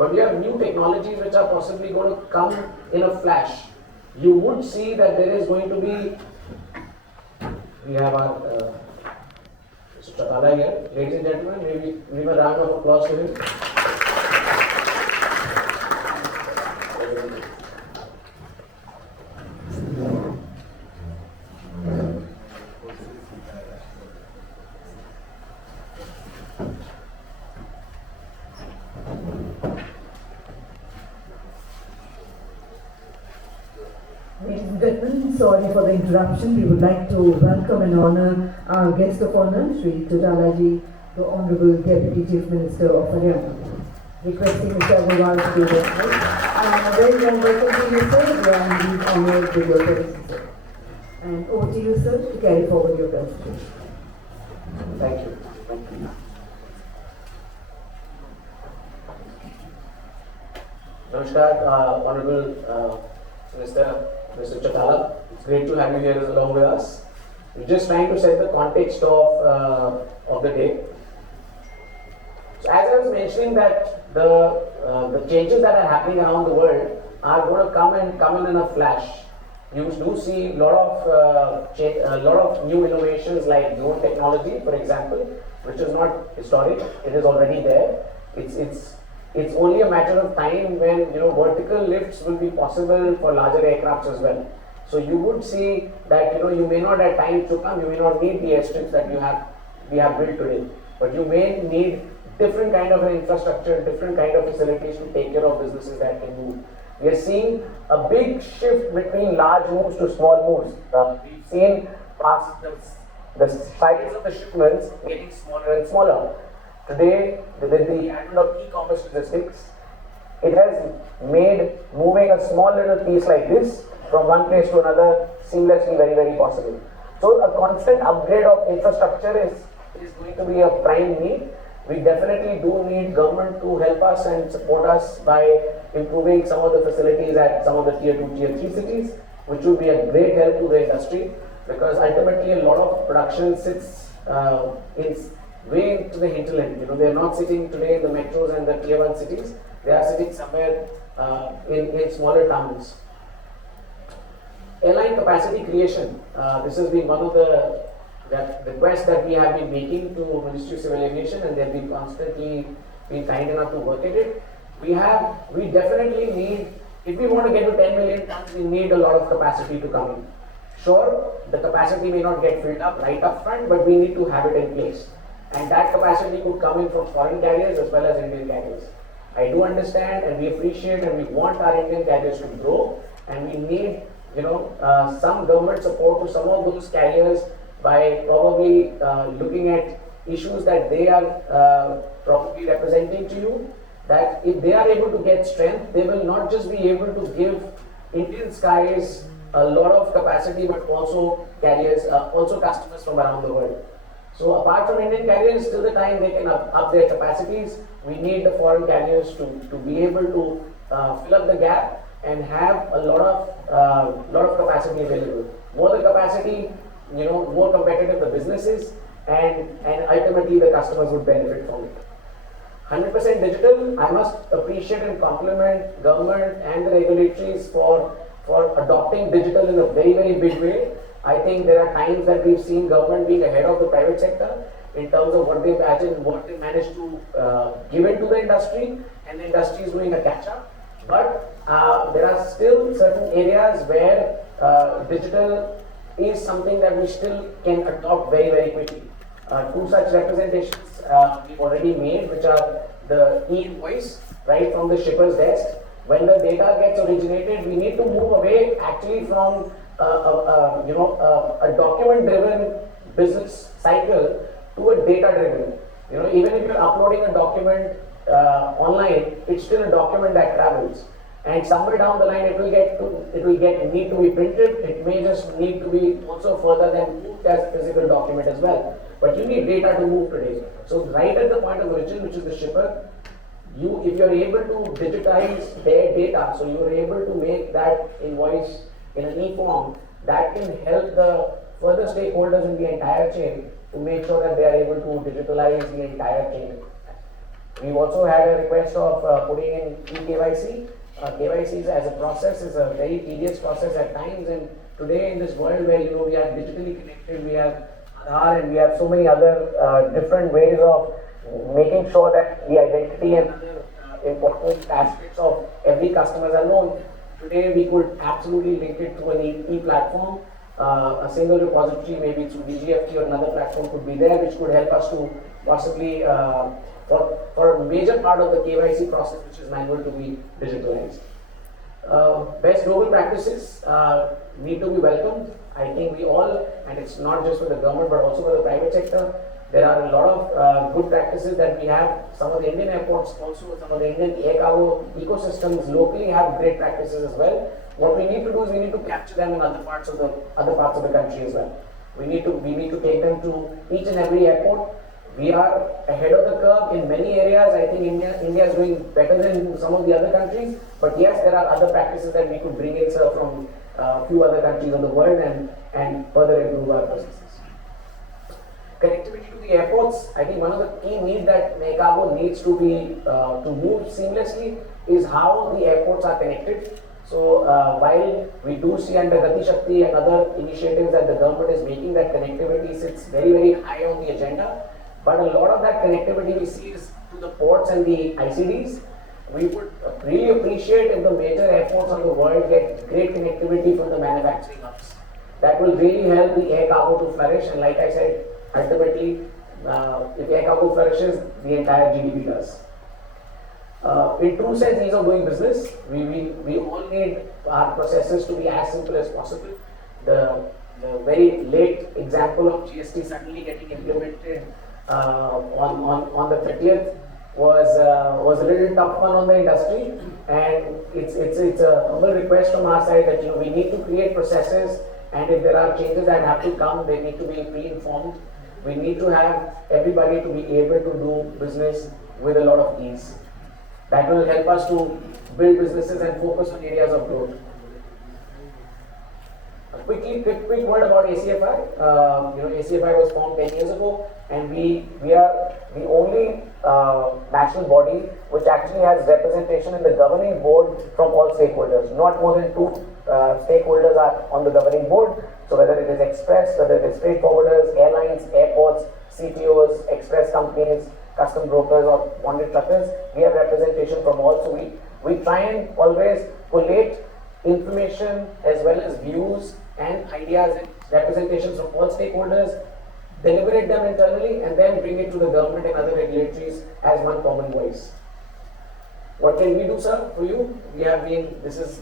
but you have new technologies which are possibly going to come in a flash. You would see that there is going to be, we have our Mr. Chatala here. Ladies and gentlemen, maybe give a round of applause to him. Ladies and gentlemen, sorry for the interruption. We would like to welcome and honor our guest of honor, Sri Chatalaji, the Honorable Deputy Chief Minister of Haryana. Requesting Mr. Agarwal to do the right. And a very warm welcome to you, sir. We are indeed honored with your presence, sir. And over to you, sir, to carry forward your presentation. Thank you. Thank you. Namaskar, Honorable Mr. Chatala. It's great to have you here along with us. We're just trying to set the context of the day. So as I was mentioning that the changes that are happening around the world are going to come in a flash. You do see a lot of new innovations like drone technology, for example, which is not historic. It is already there. It's only a matter of time when vertical lifts will be possible for larger aircrafts as well. So you would see that you may not at times to come, you may not need the airstrips that we have built today, but you may need different kind of infrastructure, different kind of facilities to take care of businesses that can move. We are seeing a big shift between large moves to small moves. We've seen past the size of the shipments getting smaller and smaller. Today, with the advent of e-commerce logistics, it has made moving a small little piece like this from one place to another seamlessly very, very possible. So a constant upgrade of infrastructure is going to be a prime need. We definitely do need government to help us and support us by improving some of the facilities at some of the tier 2, tier 3 cities, which would be a great help to the industry, because ultimately a lot of production sits way into the hinterland. They are not sitting today in the metros and the tier 1 cities. They are sitting somewhere in smaller towns. Airline capacity creation. This has been one of the requests that we have been making to Ministry of Civil Aviation, and they've been constantly been kind enough to work at it. We definitely need, if we want to get to 10 million tons, we need a lot of capacity to come in. Sure, the capacity may not get filled up right up front, but we need to have it in place. And that capacity could come in from foreign carriers as well as Indian carriers. I do understand and we appreciate and we want our Indian carriers to grow, and we need some government support to some of those carriers by probably looking at issues that they are probably representing to you, that if they are able to get strength, they will not just be able to give Indian skies a lot of capacity, but also carriers, also customers from around the world. So apart from Indian carriers, till the time they can up their capacities, we need the foreign carriers to be able to fill up the gap and have a lot of capacity available. More the capacity, more competitive the business is, and ultimately the customers would benefit from it. 100% digital, I must appreciate and compliment government and the regulatories for adopting digital in a very, very big way. I think there are times that we've seen government being ahead of the private sector in terms of what they imagine, what they managed to give it to the industry, and the industry is doing a catch-up. But there are still certain areas where digital is something that we still can adopt very, very quickly. Two such representations we've already made, which are the e-invoice, right from the shipper's desk. When the data gets originated, we need to move away actually from a document-driven business cycle to a data-driven. Even if you're uploading a document online, it's still a document that travels. And somewhere down the line, it will need to be printed. It may just need to be also further than moved as physical document as well. But you need data to move today. So right at the point of origin, which is the shipper, if you're able to digitize their data, so you're able to make that invoice in an e-form, that can help the further stakeholders in the entire chain to make sure that they are able to digitalize the entire chain. We've also had a request of putting in eKYC. KYC as a process is a very tedious process at times, and today in this world where we are digitally connected, we have Aadhaar and we have so many other different ways of making sure that the identity and other important aspects of every customer are known. Today we could absolutely link it to an e-platform. A single repository, maybe through DGFT or another platform could be there, which could help us to possibly for a major part of the KYC process, which is manual, to be digitalized. Best global practices need to be welcomed. I think we all, and it's not just for the government but also for the private sector, there are a lot of good practices that we have. Some of the Indian airports also, some of the Indian air cargo ecosystems locally have great practices as well. What we need to do is we need to capture them in other parts of the country as well. We need to take them to each and every airport. We are ahead of the curve in many areas. I think India is doing better than some of the other countries. But yes, there are other practices that we could bring in, sir, from a few other countries of the world and further improve our processes. Connectivity to the airports. I think one of the key needs that air cargo needs to be to move seamlessly is how the airports are connected. So while we do see under Gati Shakti and other initiatives that the government is making, that connectivity sits very, very high on the agenda, but a lot of that connectivity we see is to the ports and the ICDs. We would really appreciate if the major airports of the world get great connectivity from the manufacturing hubs. That will really help the air cargo to flourish, and like I said, ultimately, if air cargo flourishes, the entire GDP does. In true sense, ease of doing business, we all need our processes to be as simple as possible. The very late example of GST suddenly getting implemented on the 30th was a little tough one on the industry, and it's a humble request from our side that we need to create processes, and if there are changes that have to come, they need to be pre-informed. We need to have everybody to be able to do business with a lot of ease. That will help us to build businesses and focus on areas of growth. Quick word about ACFI. ACFI was formed 10 years ago, and we are the only national body which actually has representation in the governing board from all stakeholders. Not more than 2 stakeholders are on the governing board. So whether it is express, whether it is freight forwarders, airlines, airports, CTOs, express companies, custom brokers or bonded truckers, we have representation from all. So we try and always collate information as well as views and ideas and representations from all stakeholders, deliberate them internally, and then bring it to the government and other regulatories as one common voice. What can we do, sir, for you? We have been, this has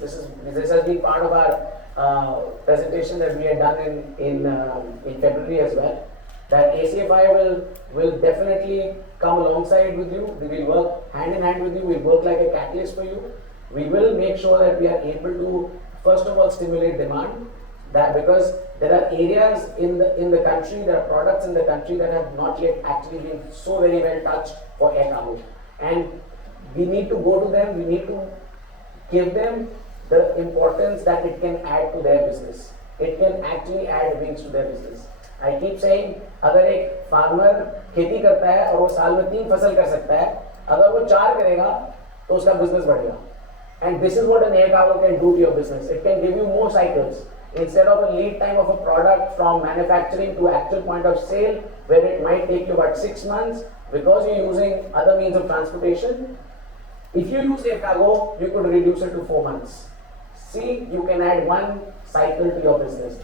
been part of our presentation that we had done in February as well. That ACFI will definitely come alongside with you. We will work hand in hand with you. We will work like a catalyst for you. We will make sure that we are able to, first of all, stimulate demand. That because there are areas in the country, there are products in the country that have not yet actually been so very well touched for air cargo, and we need to go to them. We need to give them the importance that it can add to their business. It can actually add wings to their business. I keep saying, अगर एक farmer खेती करता है और वो साल में 3 फसल कर सकता है, अगर वो 4 करेगा तो उसका बिजनेस बढ़ेगा. And this is what an air cargo can do to your business. It can give you more cycles. Instead of a lead time of a product from manufacturing to actual point of sale, where it might take you about 6 months, because you're using other means of transportation, if you use air cargo, you could reduce it to 4 months. See, you can add 1 cycle to your business.